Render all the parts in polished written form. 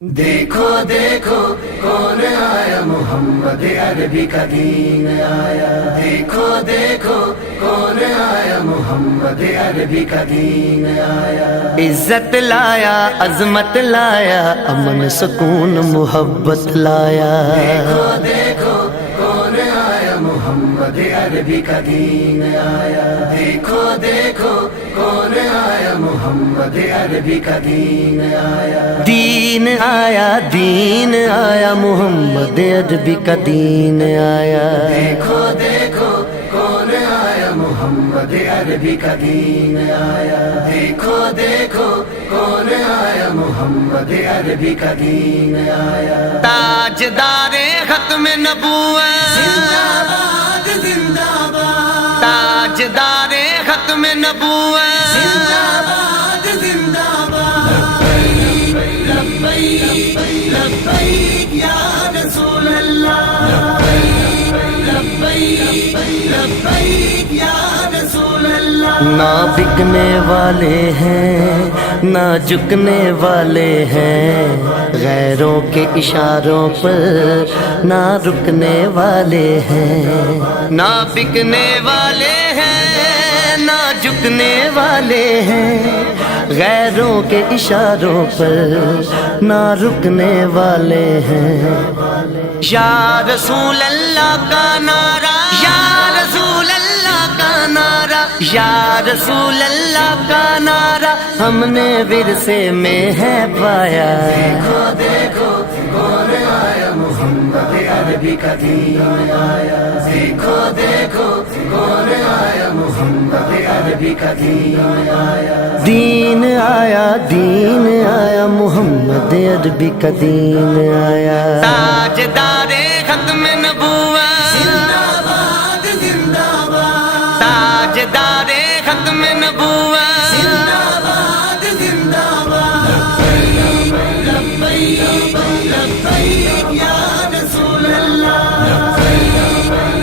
دیکھو دیکھو کون آیا، محمد عربی کا دین آیا۔ دیکھو دیکھو کون آیا، محمد عربی کا دین آیا۔ عزت لایا، عظمت لایا، امن سکون محبت لایا۔ دیکھو دیکھو کون آیا، محمد عربی کا دین آیا۔ دیکھو دیکھو کون آیا، محمد عربی کا دین آیا۔ دین آیا، دین آیا، محمد عربی کا دین آیا۔ دیکھو دیکھو کون آیا، محمد عربی کا دین آیا۔ دیکھو دیکھو کون آیا، محمد عربی کا دین آیا۔ تاجدار ختم نبوت، زندہ باد زندہ باد۔ تاجدار ختم نبوت، زندہ باد زندہ باد۔ لبیک لبیک یا رسول اللہ، لبیک لبیک یا رسول اللہ۔ نہ بکنے والے ہیں نہ جھکنے والے ہیں، غیروں کے اشاروں پر نہ رکنے والے ہیں۔ نہ بکنے والے ہیں نہ جھکنے والے ہیں، غیروں کے اشاروں پر نہ رکنے والے ہیں۔ یا رسول اللہ کا نعرہ، یا رسول اللہ کا نعرہ، یا رسول اللہ کا نعرہ ہم نے ورثے میں ہے پایا۔ دیکھو دیکھو کون آیا، محمد عربی کا دین آیا۔ دیکھو دیکھو کون آیا، محمد عربی کا دین آیا۔ دین آیا، دین آیا، محمد عربی کا دین آیا۔ تاجدار ختم نبوت، زندہ باد زندہ باد۔ تاجدار ختم نبوت، زندہ باد زندہ باد۔ لبیک لبیک یا رسول اللہ،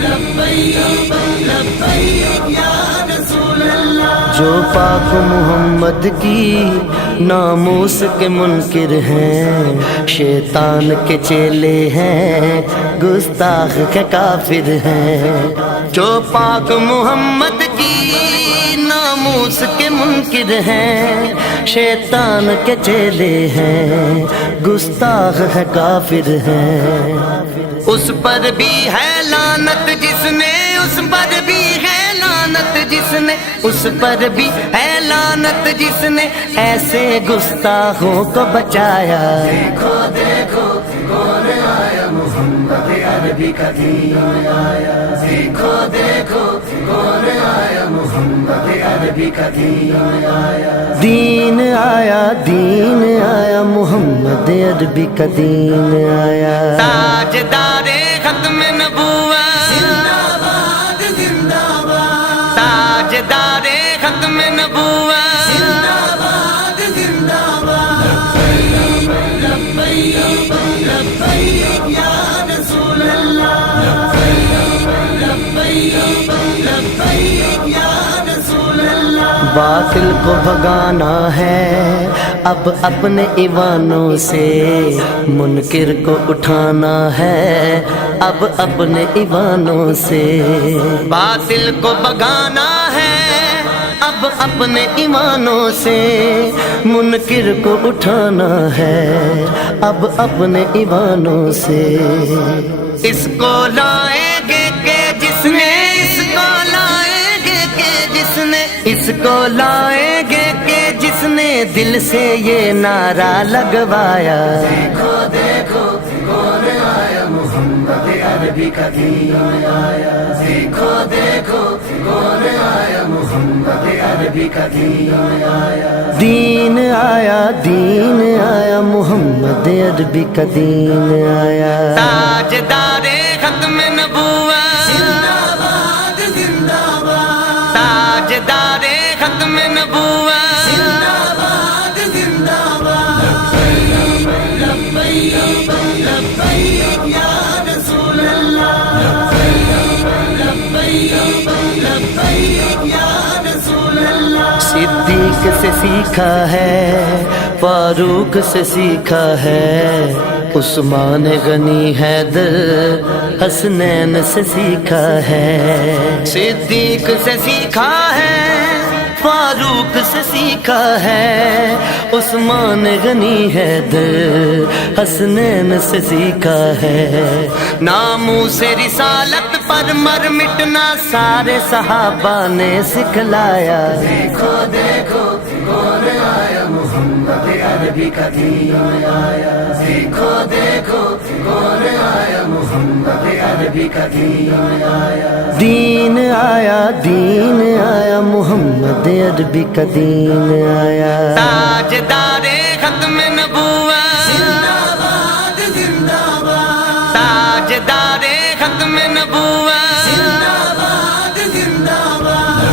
لبیک لبیک یا رسول اللہ۔ جو پاک محمد کی ناموس کے منکر ہیں، شیطان کے چیلے ہیں، گستاخ کے کافر ہیں۔ جو پاک محمد کی ناموس کے منکر ہیں، شیطان کے چیلے ہیں، گستاخ ہے کافر ہیں۔ اس پر بھی ہے لعنت جس نے، اس پر بھی ہے لعنت جس نے، اس پر بھی ہے لعنت جس نے ایسے گستاخوں کو بچایا۔ دیکھو دیکھو کون آیا، محمد عربی کا دین آیا۔ دیکھو دیکھو کون آیا، محمد عربی کا دین آیا۔ دین آیا، دین آیا، محمد عربی کا دین آیا۔ تاجدار ختم نبوت، زندہ باد زندہ باد۔ تاجدار ختم نبوت، زندہ باد زندہ باد۔ لبیک لبیک یا رسول اللہ، لبیک لبیک یا رسول اللہ۔ باطل کو بھگانا ہے اب اپنے ایوانوں سے، منکر کو اٹھانا ہے اب اپنے ایوانوں سے۔ باطل کو بھگانا ہے اب اپنے ایمانوں سے، منکر کو اٹھانا ہے اب اپنے ایمانوں سے۔ اس کو لائیں گے کہ جس نے، اس کو لائیں گے کہ جس نے، اس کو لائیں گے کہ جس نے دل سے یہ نعرہ لگوایا۔ دیکھو دیکھو کون آیا، محمد عربی کا دین آیا۔ دیکھو دیکھو کون آیا، محمد عربی کا دین آیا۔ دین آیا، دین آیا، محمد عربی کا دین آیا۔ تاجدار ختم نبوت، زندہ باد زندہ باد۔ تاجدار ختم نبوت، زندہ باد زندہ باد۔ لبیک لبیک یا رسول اللہ، لبیک لبیک یا رسول اللہ۔ صدیق سے سیکھا ہے، فاروق سے سیکھا ہے، عثمان غنی حیدر حسنین سے سیکھا ہے، صدیق سے سیکھا ہے، فاروق سے سیکھا ہے، عثمان غنی حیدر حسنین سے سیکھا ہے، ناموس رسالت پر مر مٹنا سارے صحابہ نے سکھلایا، دیکھو دیکھو کون آیا محمد عربی کا دین آیا، دیکھو دیکھو کون آیا محمد عربی کا دین آیا، دین آیا دین آیا محمد عربی کا دین آیا، تاجدار ختم نبوت زندہ باد زندہ باد، تاجدار ختم نبوت زندہ باد زندہ باد،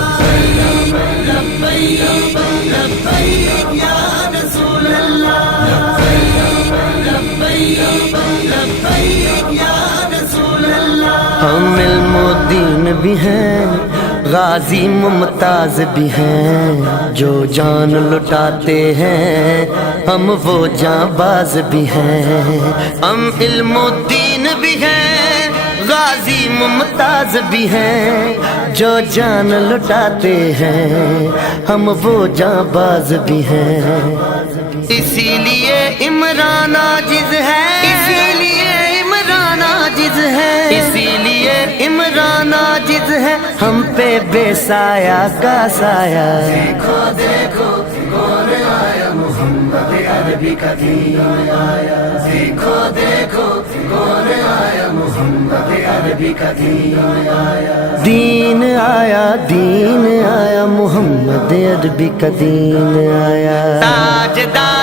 لبیک لبیک یا رسول اللہ، لبیک لبیک یا رسول اللہ، ہم علم و دین بھی ہیں، غازی ممتاز بھی ہیں، جو جان لٹاتے ہیں ہم وہ جاں باز بھی ہیں، ہم علم و دین بھی ہیں، غازی ممتاز بھی ہیں، جو جان لٹاتے ہیں ہم وہ جاں باز بھی ہیں، اسی لیے عمران عاجز ہے، اسی لیے عمران عاجز ہے، اسی لیے عمران عاجز ہے، ہم پہ بے سایہ کا سایہ، دیکھو دیکھو کون آیا محمد عربی کا دین آیا، دیکھو دیکھو کون آیا محمد عربی کا دین آیا، دین آیا دین آیا محمد عربی کا دین آیا، تاجدار